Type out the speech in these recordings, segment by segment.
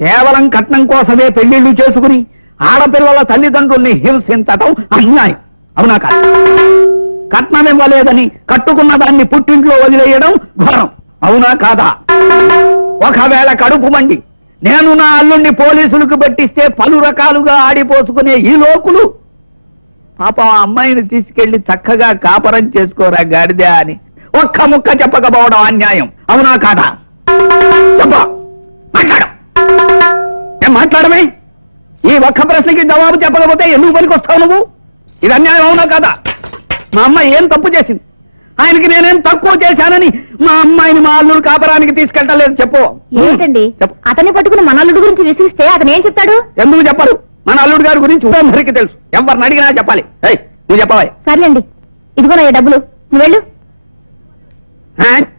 కేవలం కట్నం కోసమే పెళ్లిళ్లు చేసుకుని ఆడపిల్లల తల్లిదండ్రుల్ని హింసించటం అన్యాయం. అవునా కాదు? కట్నం ఇవ్వలేదని కట్టుకున్న దాన్ని పుట్టింట్లో వదిలేయడం ఘోరం. అవునా కాదా? ఒకవేళ కడుపు మండి నేను నా అల్లుణ్ణి పోలీసులకు పెట్టిస్తే పలు రకాలుగా ఆడిపోసుకునే ఈ లోకులు పాపం ఆ అమ్మాయిని తీసుకెళ్లి చక్కగా కాపరం చేసుకోరా గాడిదే అని ఒక్క ముక్క చెప్పకపోవడం అన్యాయం. అవునా కాదా? మాట్లాడు. ఏం మాట్లాడమే? ఈ ఒక్క ప్రశ్నకి జవాబు చెప్పకపోతే ఎందుకు పనికొస్తావు నువ్వు? ఇది అన్యాయం. అవునా కాదా? మా అమ్మాయి ఏం తప్పు చేసింది? ఆయనకి నేనేం తక్కువ చేశానని మా అమ్మాయిని మా అల్లుడు కాపరానికి తీసుకెళ్ళలేదు? చెప్పు. ఏంటండి అతన్ని పట్టుకుని మన అల్లుడు గురించి విసిగిస్తే అతను ఏం చెప్తాడు? ఎందుకు చెప్పరు? మన అల్లుడు గారి గురించి అందరికీ తెలుసు. ఎవరిని అడిగినా చెప్పాలి. నువ్వు చెప్పాలి. సర్లేండి, ఇదిగోనయ్యా డబ్బులు, నువ్వు వెళ్ళు.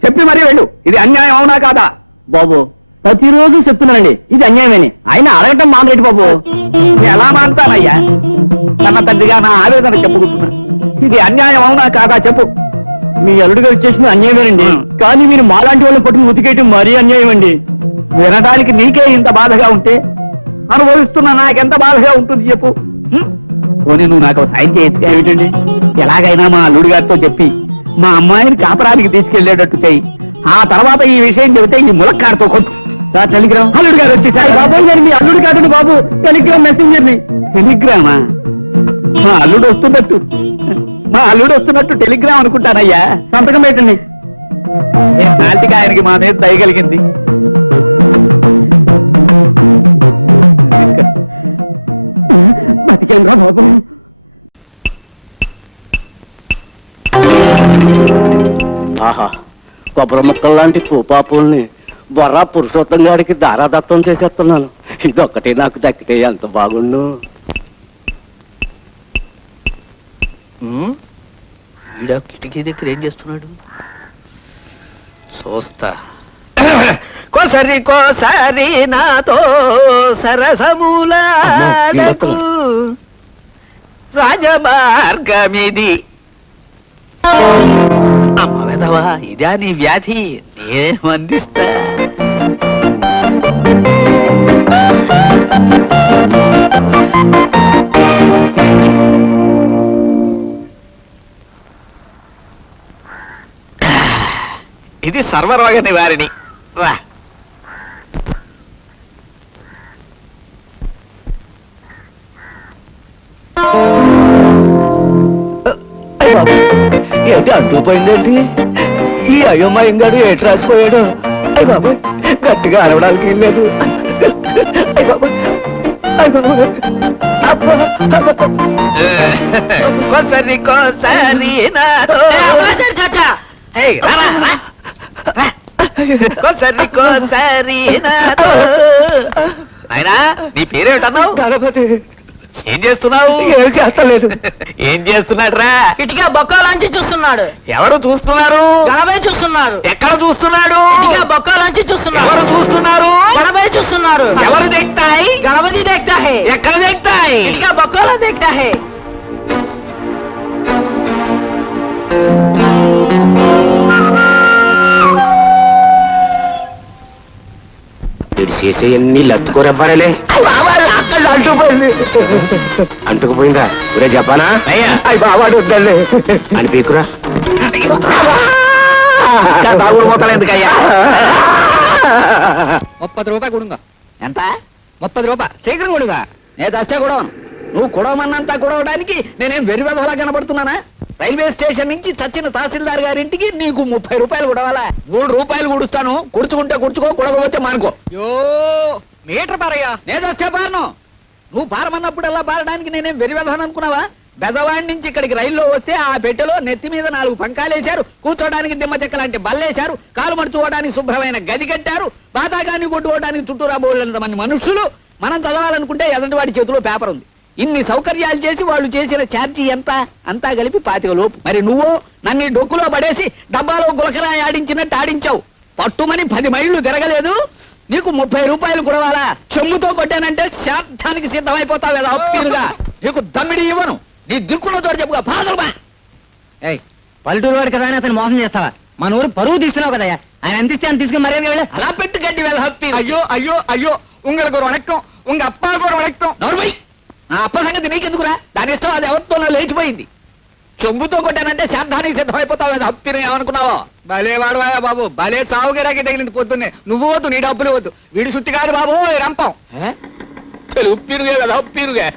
చెప్పి మరీ వెళ్ళు. ఇది అన్యాయం. అవునా కాదా? బాబు ప్రతిరోజు చెప్తున్నానండి, ఇది అన్యాయమని. ఆయన అడగటం మానరేటి బాబు. ఎలా మానతానయ్యా? తన తండ్రిగా నా ఆవేదన చెప్పుకుంటున్నా. ఇది అన్యాయం. అవునా కాదా? చెప్పు. మీ అల్లుడు గారు చేసిన అన్యాయమేనండి, కానీ మీరు మాలాంటి వాళ్ళని పట్టుకుని ఉతికేయటం మరీ అన్యాయం అండి. వినడానికి నీకే ఇంత బాధగా ఉంటే అనుభవిస్తున్నా నాకెంత బాధగా ఉంటుంది చెప్పు. పోనీ నువ్వు నాకు సాయం చేయొచ్చు. ఏమిటండి? ఎలాగైనా మా అల్లుడు గారితో చెప్పి మా అమ్మాయిని కాపరానికి తీసుకెళ్లేటట్టు చెయ్యి. ఆ తర్వాత ఈ విషయం చెబితే ఈ ములక్కాడతో కొట్టు. Sir Telegram. అల్లుడు గారు వచ్చేసారు. బాబాయ్ గారు మీ అల్లుడు కాదండి బాబు, టెలిగ్రామ్ మెసెంజర్ ని. టెలిగ్రామా? మా అల్లుడు వస్తున్నట్టు టెలిగ్రామ్ అనుకుంటానయ్యా. సంతకం పెట్టండి. నాటికి ఆయనకి మా మీద దయగలిగింది. బతికేంద్రా బాబు. ఆహా, కొబ్బరి ముక్కలు లాంటి పూపాపుల్ని బొర్రా పురుషోత్తం గారికి దారాదత్తం చేసేస్తున్నాను. ఇదొక్కటి నాకు దక్కితే ఎంత బాగుండు. ఈడ కిటికీ దగ్గర ఏం చేస్తున్నాడు చూస్తా. కోసరి కోసరి నాతో సరసమూలాడకు రాజమార్గమిది. అమ్మ వెధవా, ఇదా నీ వ్యాధి? నేమందిస్తా. ఇది సర్వరోగ నివారిణి. రా. ఏంటి అంటుపోయిందేంటి? ఈ అయోమయంగాడు ఏటి రాసిపోయాడు? అయ్య బాబు, గట్టిగా అరవడానికి లేదు. అయ్య బాబు, కోసరి కోసరి కోసరి కోసరి అయినా నీ పేరేమిటన్నావు? గణపతి. ఏం చేస్తున్నావు? ఏం చేస్తలేదు. ఏం చేస్తున్నాడు రా? కిటికీ బొక్కలోంచి చూస్తున్నాడు. ఎవరు చూస్తున్నారు? గణపతి చూస్తున్నారు. ఎక్కడ చూస్తున్నాడు? కిటికీ బొక్కలోంచి చూస్తున్నారు. ఎవరు చూస్తున్నారు? గణపతి చూస్తున్నారు. ఎవరు देखताई? गणपति देखता है. ఎక్కడ देखताई? కిటికీ బొక్కలో देखता है. చేసేయన్ని లత్తుకోరవ్వారలే. అంటుకుపోయింది. అంటుకుపోయిందా? ఒరే చెప్పానా? అయ్యి బావాడు వద్దండి అని పీకురా. తాగుడు పోతాడు ఎందుకయ్యా? 30 రూపాయలు కొడుగా. ఎంత? 30 రూపాయలు శీఘ్రం కొడుగా. నేను దస్తే కొడవను. నువ్వు కొడవమన్నంతా కొడవడానికి నేనేం వెర్రివెధవలా కనబడుతున్నానా? రైల్వే స్టేషన్ నుంచి చచ్చిన తహసీల్దార్ గారింటికి నీకు 30 రూపాయలు కొడవాలా? 3 రూపాయలు కుడుస్తాను. కుడుచుకుంటే కుడుచుకో, కుడకపోతే మానుకో. యో మీటర్ పారయ్యా. నేను దస్తే పారను. నువ్వు పారమన్నప్పుడల్లా పారడానికి నేనేం వెర్రివెధవని అనుకున్నావా? బెజవాడి నుంచి ఇక్కడికి రైల్లో వస్తే ఆ పెట్టెలో నెత్తి మీద 4 పంకాలేశారు, కూర్చోడానికి దిమ్మ చెక్క లాంటి బల్లేశారు, కాలు మడుచుకోవడానికి శుభ్రమైన గది కట్టారు, బాతాగాన్ని కొట్టుకోవడానికి చుట్టూరా బోళ్ళంత మంది మనుషులు. మనం చదవాలనుకుంటే ఎదంటివాడి చేతిలో పేపర్ ఉంది. ఇన్ని సౌకర్యాలు చేసి వాళ్ళు చేసిన ఛార్జీ ఎంత? అంతా కలిపి 25 లోపు. మరి నువ్వు నన్ను డొక్కులో పడేసి డబ్బాలో గులకరాయి ఆడించినట్టు ఆడించావు. పట్టుమని 10 మైళ్ళు తిరగలేదు. నీకు 30 రూపాయలు కుడవాలా? చెమ్ముతో కొట్టానంటే శాంతానికి సిద్ధమైపోతావు కదా అప్పీరుగా. నీకు దమ్మిడి ఇవ్వను. నీ దిక్కులో తోడు చెప్పుగా పాదలుమా. పల్లెటూరు వాడు కదా అని అతను మోసం చేస్తావా? మన ఊరు పరువు తీస్తున్నావు కదా. ఆయన ఎంత ఇస్తే అని తీసుకుని మర్యాద. అలా పెట్టు గడ్డి వేళ హప్పి. అయ్యో అయ్యో అయ్యో, உங்களுக்கு ஒரு வணக்கம் உங்க அப்பாவுக்கு ஒரு வணக்கம். నోర్మై నా అప్ప సంగతి నీకెందుకురా? దాని ఇష్టం అది ఎవరితో లేచిపోయింది. చెంబుతో కొట్టానంటే శాంతానికి సిద్ధమైపోతావు. అది అప్పిన ఏమనుకున్నావో? భలే వాడవాయా బాబు, భలే సావుగిరాకి తగిలింది పొద్దున్నే. నువ్వు వద్దు, నీ డబ్బులు వద్దు. వీడి సుత్తి కాదు బాబు, రంపం. తెలుగు పిరుగే కదా, పిరుగే.